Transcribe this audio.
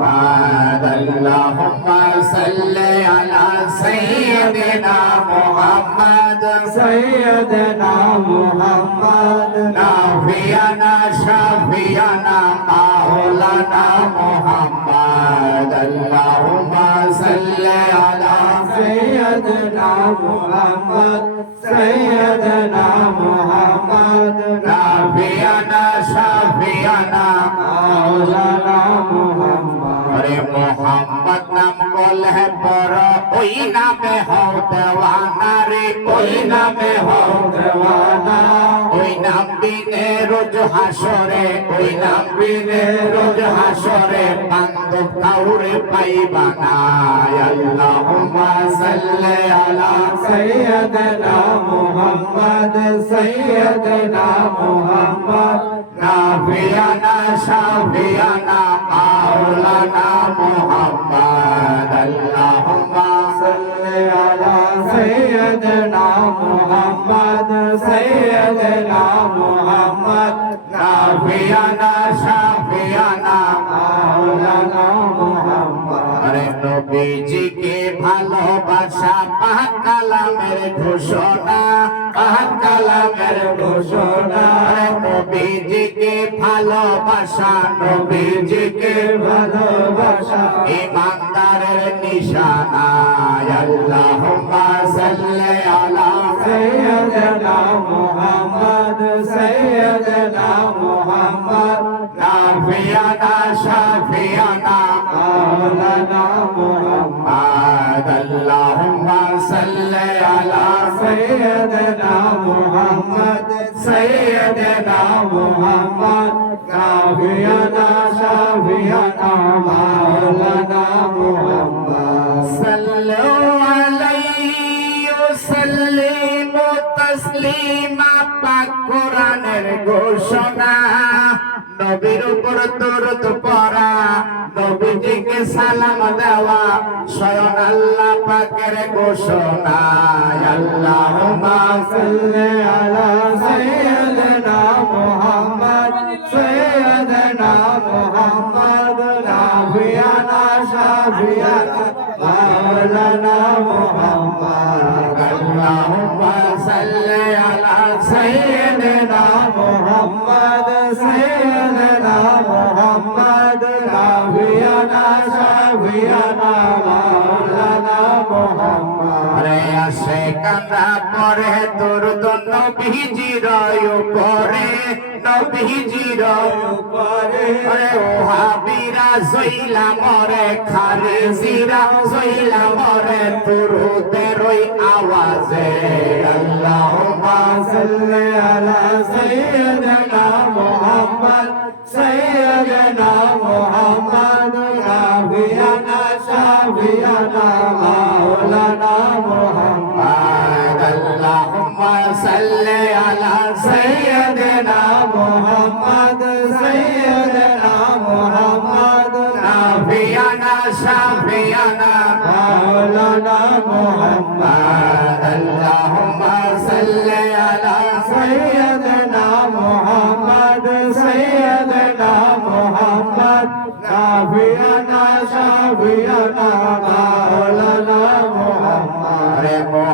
محمد اللهم صل على سيدنا محمد سيدنا محمد نافينا شافينا مولانا محمد اللهم صل على سيدنا محمد سيدنا محمد نافينا شافينا مولانا محمد अरे मोहम्मद नाम बोल है पर कोई नामे हो देवाना रे कोई नामे हो देवाना कोई नाम बिने रोज हाशरे कोई नाम बिने रोज हाशरे बंदूक काउरे पाइबाना अल्लाहुम्मा सल्ली अला सैयदना मुहम्मद सैयदना मुहम्मद नाफियाना शाफियाना मौलाना मुहम्मद अल्लाहुम्मा सल्ली अला सैयदना मुहम्मद सैयदना मुहम्मद नाफियाना शाफियाना मौलाना मुहम्मद अरे नबीजी के ভালোবাসা পাক কালামের ঘোষণা পাক কালামের ঘোষণা নবীজিকে ভালোবাসা নবীজিকে ভালোবাসা ইমানদারের নিশানা আল্লাহুম্মা সাল্লি আলা सैयदना मुहम्मद सैयदना मुहम्मद नाफियाना शाफियाना मौलाना मुहम्मद अल्लाहुम्मा सल्ली अला सैयदना मुहम्मद सैयदना मुहम्मद काफियाना शाफियाना मौलाना मुहम्मद सल्लु अलैहि वसल्लिमु तस्लीमा पाक কোরআনের ঘোষণা নবীর উপর দরুদ পড়া নবীজিকে সালাম দেওয়া স্বয়ং আল্লাহ পাকের ঘোষণা আল্লাহুম্মা صل على سيدنا محمد سيدنا محمد نافينا شافينا مولانا محمد اللهم صل على سيدنا محمد سيدنا محمد نافينا شافينا مولانا محمد আরে আসে কান্না পরে তোর নবীজির উপরে নবীজির উপরে আরে ওহাবিরা জইলা মরে খারিজিরা জইলা মরে তুরুদের ওই আওয়াজে আল্লাহুম্মা صل على سيدنا محمد سيدنا محمد نافينا شافينا مولانا محمد اللهم صل على سيدنا محمد سيدنا محمد نافينا شافينا مولانا محمد اللهم صل على سيدنا